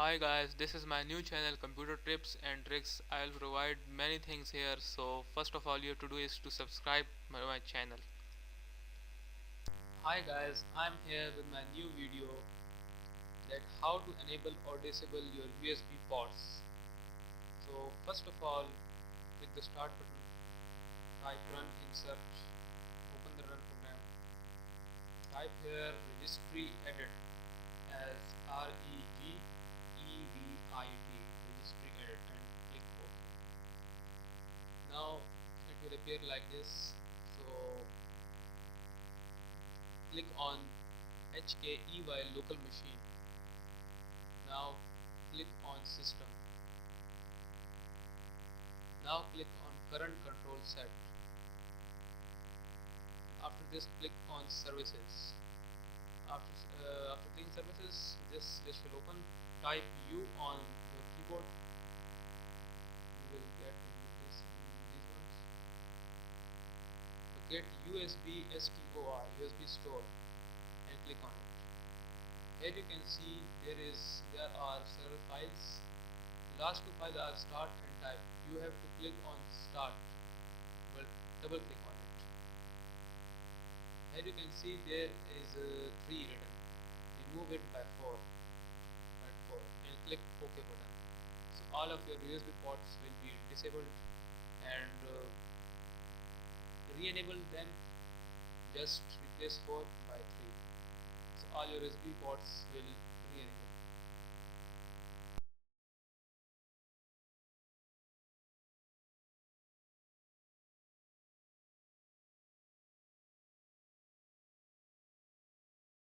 Hi guys, this is my new channel Computer Tips and Tricks. I will provide many things here. So first of all you have to do is to subscribe my channel. Hi guys, I'm here with my new video that how to enable or disable your USB ports. So first of all click the start button, type run in search, open the run program, type here registry edit as regedit registry edit and click OK. Now it will appear like this. So click on HKEY local machine. Now click on system. Now click on current control set. After this click on services. After clicking services, this list will open. Type U on your keyboard. You will get into these ones. So get USBSTOR, USB store, and click on it. Here you can see there are several files. Last two files are start and type. You have to click on start. Well, double click on it. Here you can see there is 3 written. Remove it by 4 and click OK button. So all of your USB ports will be disabled, and re-enable them. Just replace 4 by 3. So all your USB ports will re-enable.